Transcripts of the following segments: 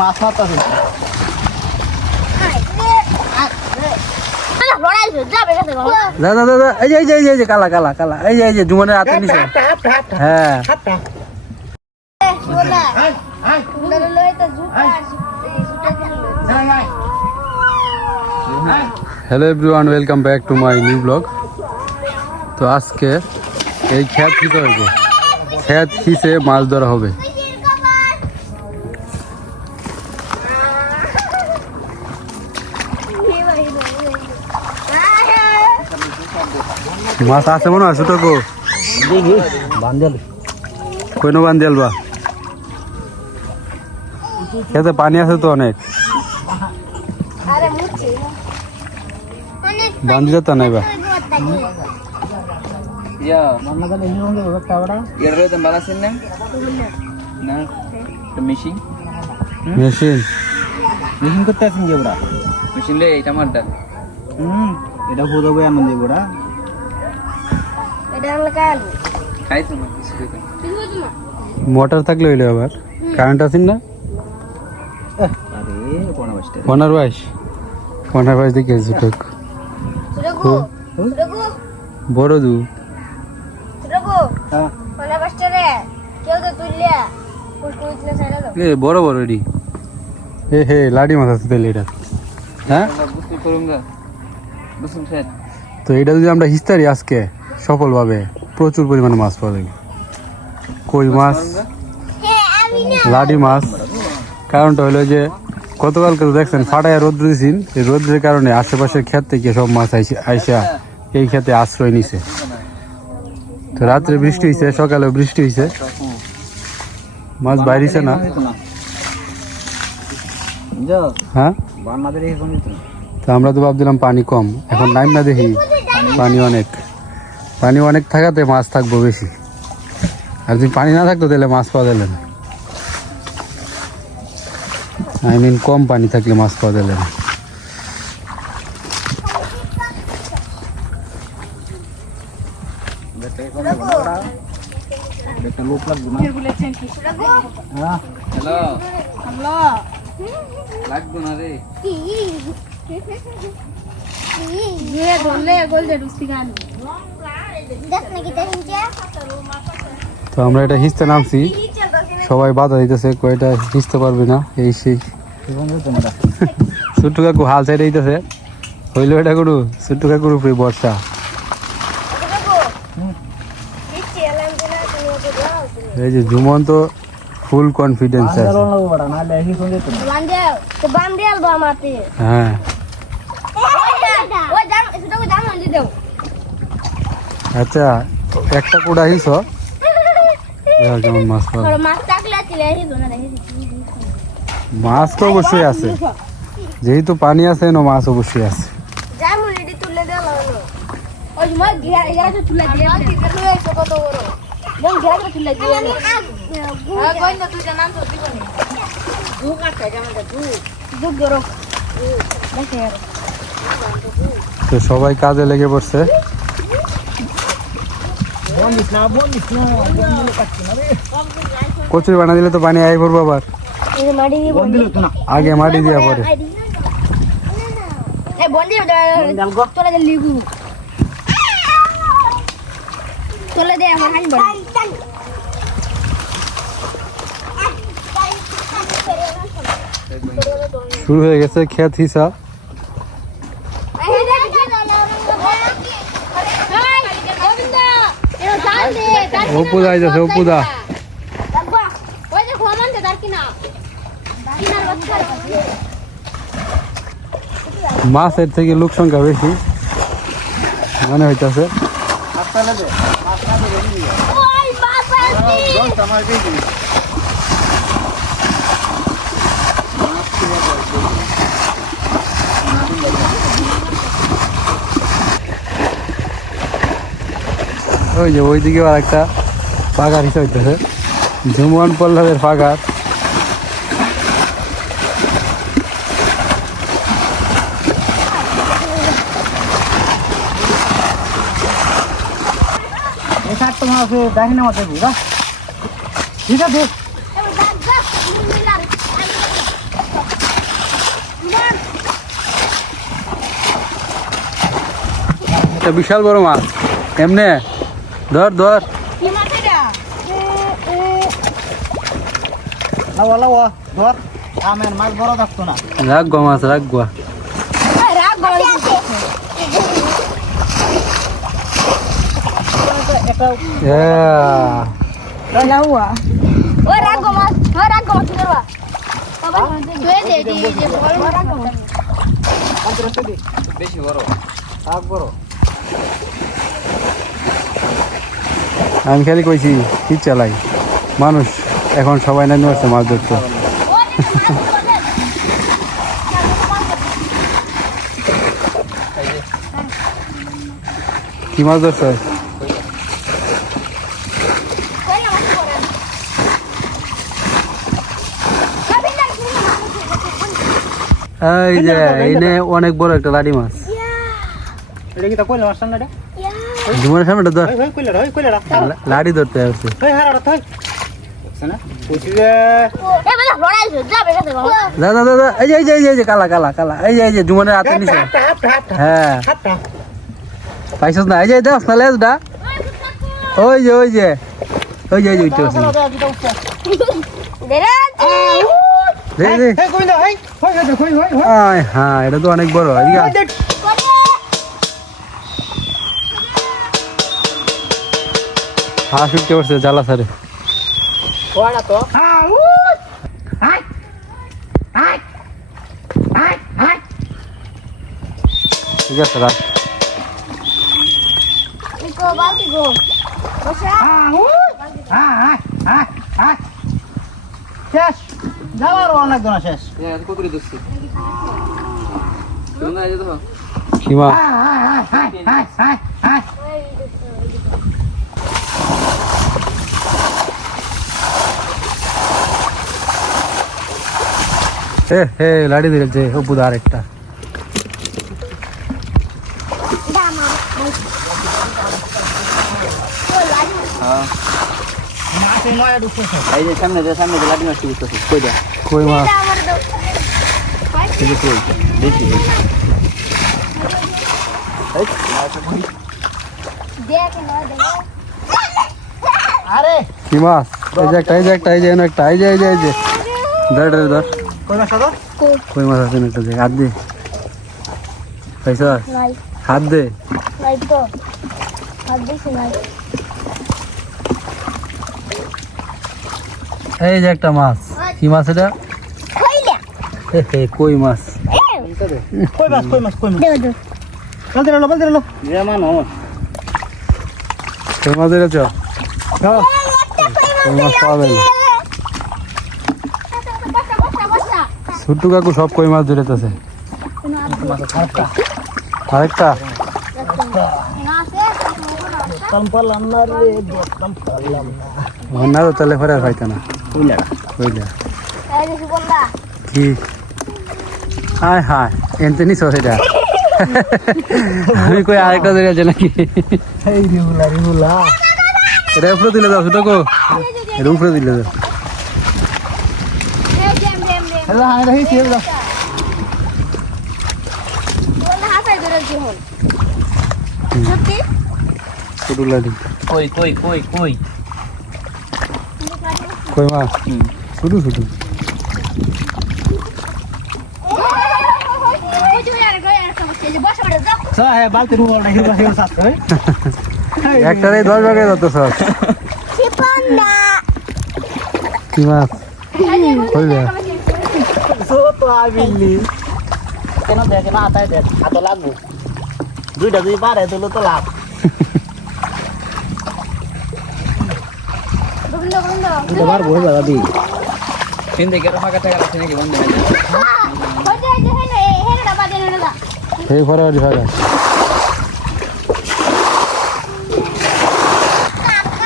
মাছ মারতেছে দাদা দাদা এই যে এই যে কালা কালা কালা এই যে জুমানের হাতে নিচে হ্যাঁ hello everyone welcome back to my new blog. তো আজকে এই খেত খিতে হইব, খেত খিসে মাছ ধরা হবে। মাছ আছে মনে হয় ছোট গো বান্দেল কোনো বান্ধিয়াল বা খেতে পানি আছে তো অনেক বান্ধি যেত নাই বা মেশিন মেশিন মেশিন করতে আছেন যে ওরা মেশিন লে এটা মারটা এটা বোঝাবো এমন যে ওরা খাইছো না কিছু খেতে মোটর থাকলে হইলে আবার কারেন্ট আছেন না আরে কোন অবস্থা পনেরো বাইশ দেখে ছোট বড় দু বড় বড় এডি হে লাডি মাছ আছে তাহলে এটা হ্যাঁ বুঝতে করুঙ্গা বুঝুন স্যার তো এটা যদি আমরা হিস্তারি আজকে সফলভাবে প্রচুর পরিমাণে মাছ পাওয়া যাবে, কই মাছ লাডি মাছ। কারণটা হলো যে গতকালকে তো দেখছেন ফাটায় রোদ্র দিয়েছেন, এই রোদ্রের কারণে আশেপাশের ক্ষেত থেকে সব মাছ আইসা এই ক্ষেতে আশ্রয় নিছে। তো রাত্রে বৃষ্টি হয়েছে, সকালেও বৃষ্টি হয়েছে, মাছ বাইরেছে না। হ্যাঁ তো আমরা তো ভাবছিলাম পানি কম, এখন নাইম না দেখি পানি অনেক থাকাতে মাছ থাকবো বেশি। আর যদি পানি না থাকতো তাহলে মাছ পাওয়া দিলেন, আই মিন কম পানি থাকলে মাছ পাওয়া দিলেন। হ্যালো লাগবো না রে তো আমরা এটা হিঁচতে নামছি, সবাই বাধা দিতেছে, কয়টা হিঁচতে পারবে না এই সেই। ছোট্টু কাকু হাল সাইডে দিতেছে, হইলো এটা করু ছোট্টু কাকুর উপরে বর্ষা। এই যে জুমন তো ফুল কনফিডেন্স আছে। হ্যাঁ আচ্ছা একটা কুড়া হিস কেমন মাছ পাওয়া, মাছ তো অবশ্যই আছে, যেহেতু পানি আছে না মাছ অবশ্যই আছে। তো সবাই কাজে লেগে পড়ছে। কচুরি বানা দিলে তো পানি আই পড়বো আবার, আগে মাটি দিয়া পরে। শুরু হয়ে গেছে ক্ষেত হিসাব। অপুদা আইতেছে, অপুদা মাছের থেকে লোক সংখ্যা বেশি মনে হইতেছে। ওই যে ওইদিকে আর একটা পাগার হিসেবে হইতেছে, ঝুমন পল্লবের পাগার। দেখি না ঠিক আছে একটা বিশাল বড় মাছ এমনে ধর ধর লাও লাও ধর আমের মাছ বড় থাকতো না রাখবো মাছ রাখবো একটা বেশি বড় থাক বড় আমি খালি কইছি কি চালাই মানুষ এখন সবাই না নিয়ে মাছ ধরতে কি মাছ ধরছে এই যে এইনে অনেক বড় একটা লাডি মাছ এটা কি তা কইলা মাছ না এটা জীবনের সামনে ধর ওই কইলা ওই কইলা লাডি ধরতে আসছে ওই হারাড়া থাক না কইছি যে দাদা দাদা এই যে কালা কালা কালা এই যে জীবনের হাতে নিছে হ্যাঁ পাইছস না এই যে দেখ না লেজটা ওই যে উঠতে আছে দে দে এই কইলা এই হই হ্যাঁ এটা তো অনেক বড় এদিকে আয়। হাঁস উঠতে পারছে জ্বালা সারে ওয়াড়া তো আই আই আই আই ঠিক আছে রাখ শেষ যাওয়ার অনেক জন শেষ কত করে দিচ্ছি তুমি না যেতে হবে কিমা হে লাড়ি দিয়েছে অপুদা আরেকটা এই যে সামনে যে লাঠি মাছটি বুঝতেছি কই দা কই মাছ এই যে কই দেখি আরে কি মাছ এই যে একটা এই যে ধর কই মাছ ধর কই মাছ আছে একটা হাত দে পয়সা হাত দে এই যে একটা মাছ কি মাছ এটা কই মাছ কই মাছ বলতে রলো জামানো কই মাছ এটা কই মাছ পাওয়া যায় ছোট্টু কাকু সব কই মাছ ধরেতেছে আরেকটা না তো তাহলে ফেরার পাইতো না কইলা কি হায় হায় এনতে নিছ সেটা আমি কই আরেকটা ধরে আছে নাকি এটা উপরে দিলে যাও ছোট কো এটা উপরে দিলে যাও ছোট লাডি কই কই মাছ ছোট বালতি রুমাল না হিরো সাথে একটারে 10 ভাগে যত সব কি মাছ কই যা তো আবিলি কেন দেখে না আতায় দেখ হাত লাগবো দুইটা দুই বারে দিল তো লাভ বার বই বাবা দি হিন্দে গেরা মাকা টাকা আছে নাকি বন্ধ হয়ে এই ফরারি ফাগা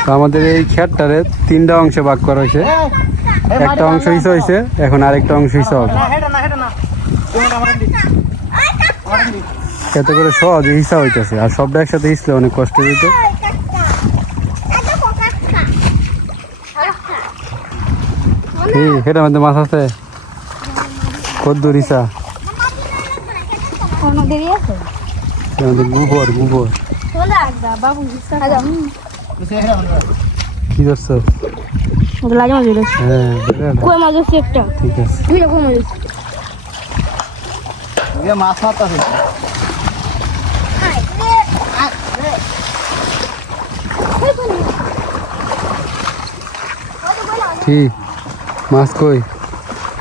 তো আমাদের এই ক্ষেতটারে 3টা অংশে ভাগ করা হয়েছে একটা অংশ হিসা হয়েছে এখন আরেকটা অংশ হিসা হবে এতে করে সহজে হিসা হইতেছে আর সবটা একসাথে হিসলে অনেক কষ্ট দিত এটার মধ্যে মাছ আছে কদ্দুর হিসা গোবর বাবু কি ধরছো? লাজ মাছ ধরেছে হ্যাঁ বেড়া। কই মাছ ধরছে একটা ঠিক আছে। দুইটা কই মাছ ধরছে ये माছ মারতাছে কি মাছ কই?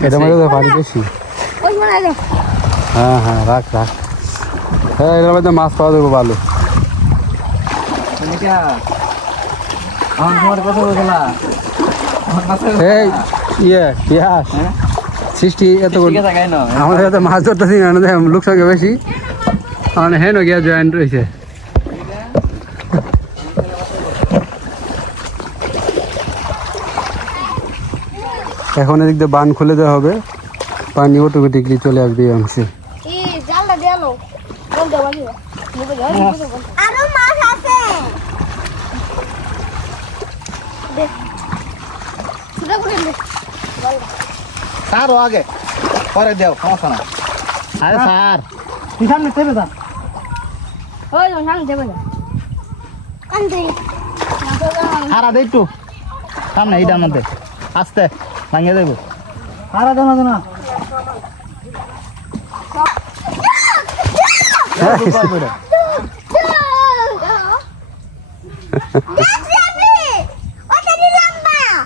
এটা মধ্যে তো পানি বেশি। ওই মানে না হ্যাঁ হ্যাঁ রাখ রাখ। হ্যাঁ এটার মধ্যে মাছ পাওয়া যাবে ভালো। তুমি কি আমার তোমার কথা বললা আমার কথা এই পিয়াস সৃষ্টি এত ঠিক আছে গাই না আমাদের হাতে মাছ ধরতেছি না লোক সঙ্গে বেশি মানে হেন গিয়া জয়েন্ট রয়েছে। এখন এদিক দিয়ে বান খুলে দেওয়া হবে, পানি অটোমেটিকলি চলে আসবে এই অংশে। এই জালটা দেলো কোন দেবা কি আরো মাছ আছে দেখ সুদা করে দে সার আগে পরে দেও সমস্যা না আরে স্যার তুই সামনে চেপে যা ওই জন সামনে দেবা না কান্দে সারা দে একটু সামনে এইটার মধ্যে আস্তে ভাঙিয়ে দেবো সারা দেনা দেনা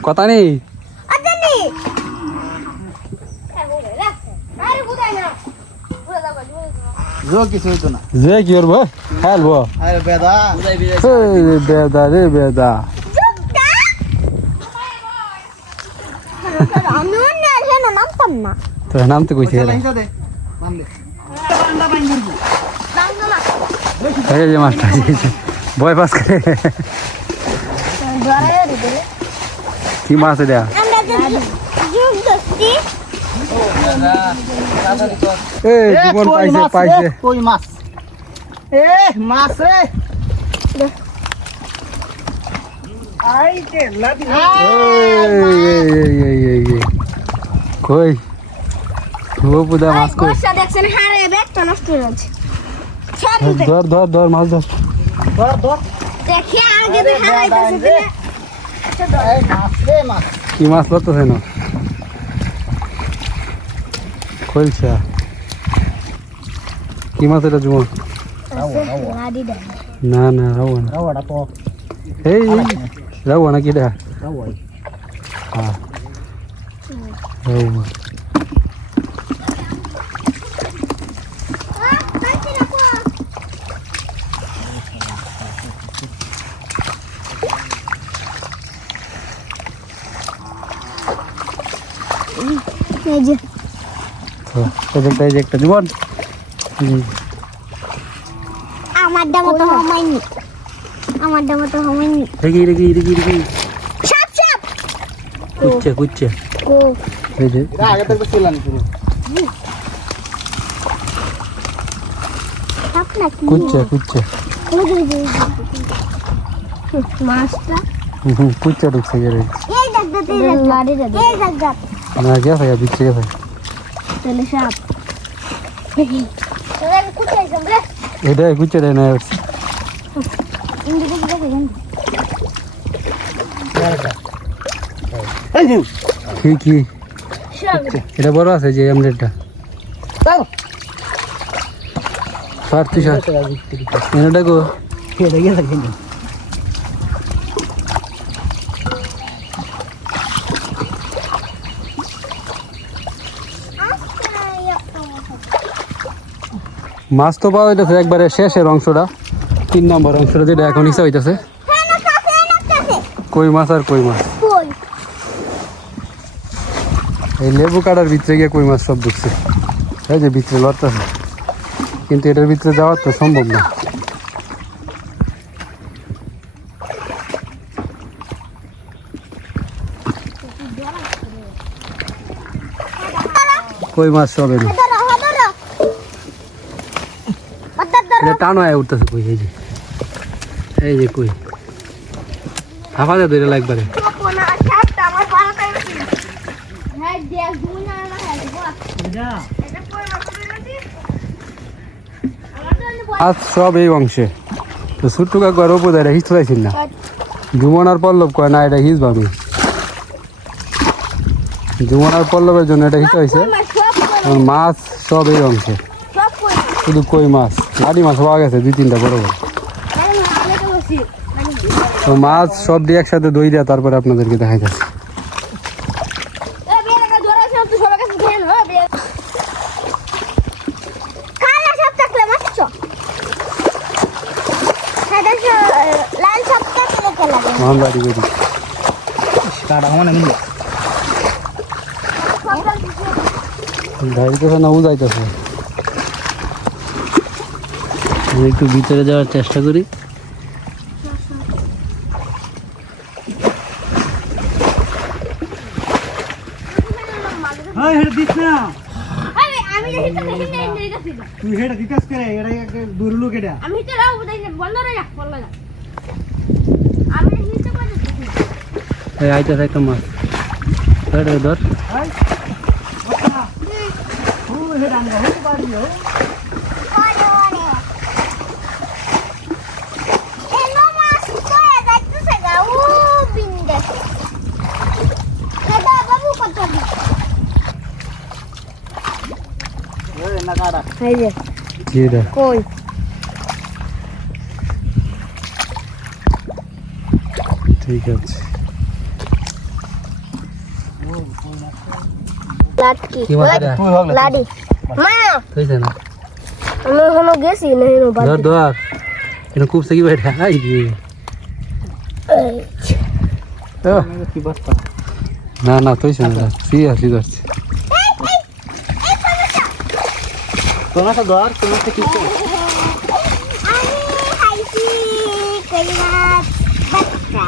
কথা নেই কিছু হইতো না যে কি করবো খেলবো আরে বেদা বুঝাই বিজাই বেদা রে বেদা। আমি অন্য আসে না নাম পাম না তো নামতে কইছে এরা। হিসা দে নাম দে বান্দা বাইন করবি বাংলা এই যে মাছটা দিয়েছে বয় পাস করে। জড়ায় দিলে কি মাছ এটা? আমরা যদি জুম দস্তি এই জীবন পাইছে পাইছে। কই মাছ এ মাছ রে আই কে লাদি এই কই ও পুদা মাছ কই? বর্ষা দেখছেন হারে ব্যাগটা নষ্ট হয়ে যাচ্ছে সরি ধর ধর ধর মাছ ধর। ধর ধর দেখে আগে তো হারাইতেছে দিলে এই মাছ রে মাছ কি মাছ ধরতেছে না? কইলছা কি মাছ এটা জীবন? লাডি দেন না না রাও না। রাওড়া তো এই রাও না কিটা? রাওড়া হ্যাঁ রাও। এই যে এই যে একটা জীবন আমার দামও তো হয়নি আমার দামও তো হয়নি দেখি দেখি দেখি দেখি সাপ সাপ কুচ্ছে কুচ্ছে ও এই যে এটা আগে থেকে ছিলাম পুরো সাপ নাকি কুচ্ছে কুচ্ছে ওই যে মাছটা কুচ্ছে ঢুকছে গেলে এই জায়গাতে লাডি দে এই জায়গা না গেছে বিচ্ছে গেছে। তাহলে সাপ তোরা কোথায় যাবে এটা কুচ্ছে দেয় না ইন্দিকে দেখে যান এই যে কি কি সাপ এটা বড় আছে যে আমলেটটা চল সার তুই সার এটা গো কেটে গেছে কিন্তু মাছ তো পাওয়া যাইতেছে একবারে শেষের অংশটা 3 নম্বর অংশটা যেটা এখন ইচ্ছা হইতেছে কই মাছ আর কই মাছ। কই এই লেবু কাটার ভিতরে গিয়ে কই মাছ সব ঢুকছে এই যে ভিতরে লড়তেছে কিন্তু এটার ভিতরে যাওয়া তো সম্ভব না। কই মাছ সব এনে এটা টানো আয় উঠতেছে কই এই যে কই হাফাজা ধরে লাগবারে মাছ সব এই অংশে তো ছোট্ট কাকু আর অপু এটা হিচ পাইছেন না জুমন আর পল্লব কয় না এটা হিচ ভাবি জুমন আর পল্লবের জন্য এটা হিচ হয়েছে মাছ সব এই অংশে শুধু কই মাছ লাডি মাছ পাওয়া গেছে 2-3টা বড় বড় তো মাছ সব দিয়ে একসাথে দই দেওয়া তারপরে আপনাদেরকে দেখাই যাচ্ছে মোহনবাড়ি গেছি যাইতেছে না উজাইতেছে একটু ভিতরে যাওয়ার চেষ্টা করি আইতেছে একটা মাছ ধর কই ঠিক আছে লাটকি কি মাছ এটা? লাডি মা হইছে না আমি এখনো গেছি না এনো ধর ধর এটা খুব সে কি বাইরে আই রে না না তুই শুনে সিরিয়াসলি ধরছি তোমার তো ধর তোমার তো কিছু আমি খাইছি কইমাছ বাচ্চা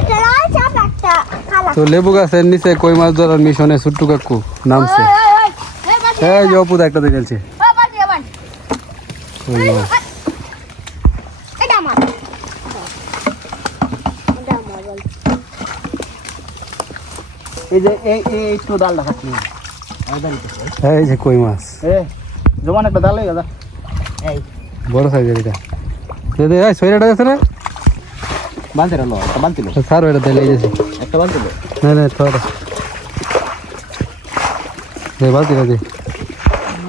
এটা লাল চাপ একটা খালা তো লেবু গাছের নিচে কই মাছ ধরার মিশনে ছোট্ট কাকু নামছে এই যে অপুদা একটা দেখেছে কই মাছ এটা আমার এটা আমার বল এই যে এই একটু ডাল দেখাচ্ছি এই যে কই মাছ জমান একটা ডাল হয়ে গেছে এই বড় সাইজের এটা দে এই সইরাটা আছে না বানতে রলো একটা বানতে লো স্যার এটা দিলে গেছে একটা বানতে লো না না তোরা দে বালতি দে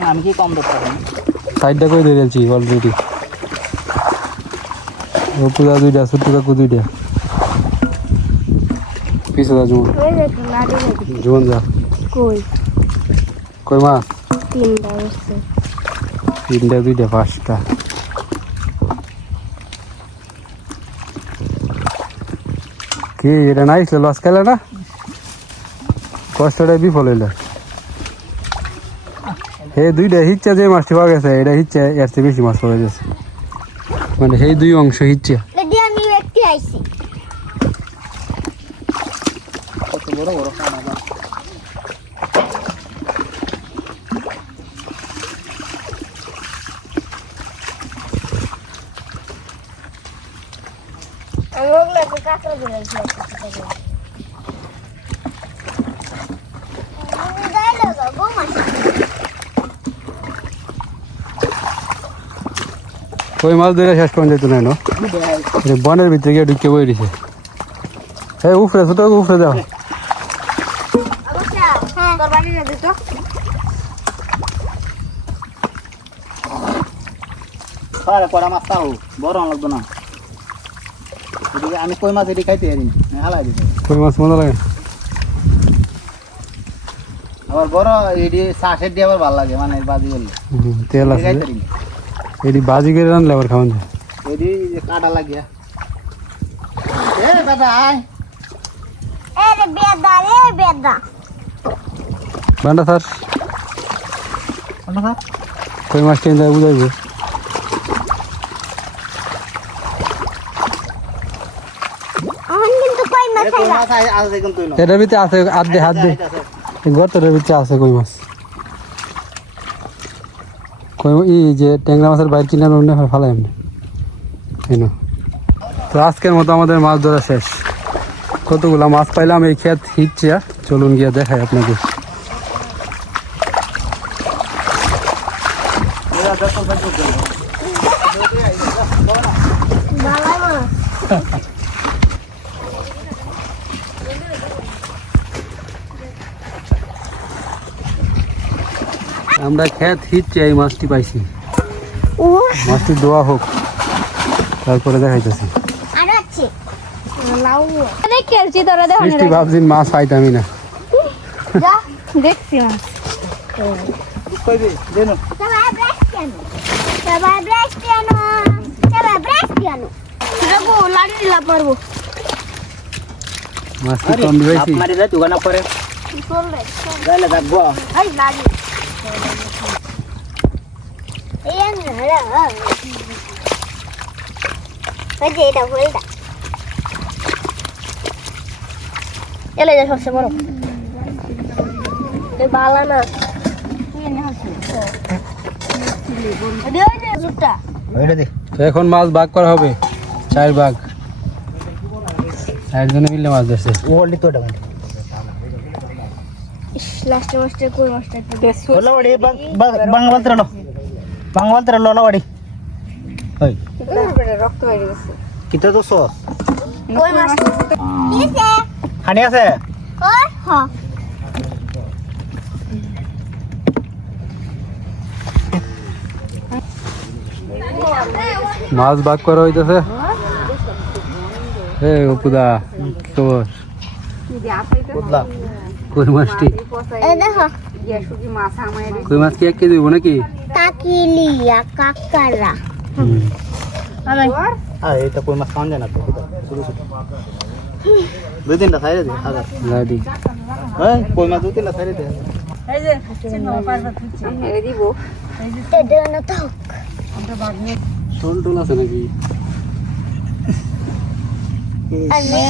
আমি কি কম ধরতে পারি সাইডটা কই দিয়ে দিয়েছি অলরেডি অপুদা দুইটা ছোট্ট কাকু দুইটা পিছে যা জুমন ওই যে লাডি লাডি জুমন যা কই কই মাছ তিনটা হচ্ছে 3টা 2টা 5টা কি এটা নাই লস খেলে না কষ্টটা বিফল হইল এই দুইটা হিচ্ছা যে মাছটি পাওয়া গেছে এটা হিচ্ছা এর চেয়ে বেশি মাছ পাওয়া গেছে মানে এই দুই অংশ হিচ্ছা লেডি আমি একটি আইছি কত বড় বড় খানা আমি ওগুলো কাঁচা দিয়েছি ওই মাছ ধরে শেষ পর্যন্ত যেত না এনো। এই বনের ভিতরে গিয়ে ঢুকে বই দিছে এই উফরে ছোট উফরে দাও তোর বাড়ি যাবি তো আরে পড়া মাছ তাও বড় লাগতো না এদিকে আমি কই মাছ এটি খাইতে পারি না হালাই দিতে কই মাছ মজা লাগে আবার বড় এটি শ্বাসের দিয়ে আবার ভালো লাগে মানে বাজি করলে তেল আছে খাইতে পারি না এটি বাজি করে রানলে আবার খাওয়ান যায় এটি কাটা লাগিয়া এ দাদা আয় এ বেদা বান্ডা স্যার দাদা কই মাছ টেন যায় বুঝাইবে এখন কিন্তু কই মাছ কই খাইলা মাছ আজ দেখুন তুই না এটার ভিতরে আছে হাত দে গর্তের ভিতরে আছে কই মাছ কই এই যে ট্যাংরা মাছের বাইর কিনে এমনি ফালাই এমনি কেন তো আজকের মতো আমাদের মাছ ধরা শেষ কতগুলা মাছ পাইলাম এই ক্ষেত হিচ্ছে চলুন গিয়ে দেখাই আপনাদের বালা মাছ আমরা খেত হিটছি এই মাছটি পাইছি ও মাছটি দোয়া হোক তারপরে দেখাইতেছি আর আছে লাউ আরে খেলছি তোরা দেখো বৃষ্টি ভাবছি মাছ পাইতামই না যা দেখছি মাছ কইবি দেনো সবাই ব্রেক কেন দেখো লাড়ি দিলা পারবো মাছটি কম পাইছি মারি দে দোকান পরে চল রে গাইলে দেখবো এই লাড়ি এই না এই যে এটা হলটা এলে যা সবচেয়ে বড় এই বালা না ওইটা দে তো এখন মাছ ভাগ করা হবে 4 ভাগ 4 জনে মিলে মাছ ধরছে ওল্ডি তো ডান লাস্ট মাস্টার কোন মাস্টার একটু লওড়ি বাংওয়ালতরা লওড়ি ওই রক্ত হয়ে গেছে কিতা তো সস কই মাছ কিসে হানি আছে ওই হ্যাঁ মাছ ভাগ করা হইতেছে অপুদা কি খবর বুঝলা কই মাছটি এই দেখো কই মাছ কি 1 কেজি হইব নাকি কাকিলিয়া কাকারা এটা কই মাছ খাওয়া যায় না তো দুই তিনটা খাইরে দে আগা লাডি হ্যাঁ কই মাছ দুই তিনটা খাইরে দে তে দেন তো টোল টোল আছে নাকি আমি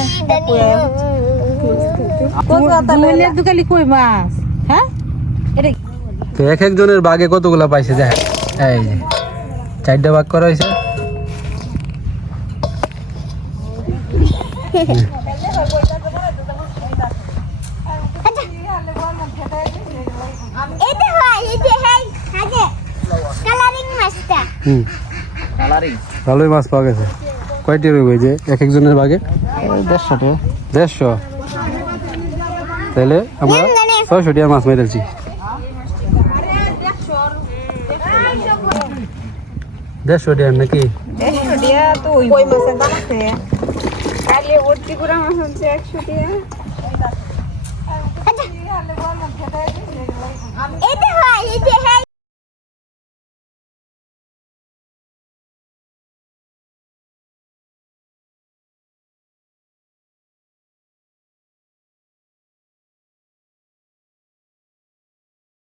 দুকালি কই মাছ হ্যাঁ তো এক একজনের বাগে কতগুলা পাইছে দেখ এই যে 4টা ভাগ করা হয়েছে এটা হয় এই যে হেই হাজে কালারিং মাছটা কালারিং ভালোই মাছ পাওয়া গেছে কয়টি রইবে যে এক একজনের বাগে 150 টাকা 150 তাহলে আমরা 600 টাকার মাছ মেরেছি দেড়শো টাকার নাকি কই মাছের দাম আছে কালে ভর্তি পুরা মাছ হচ্ছে 100 টাকা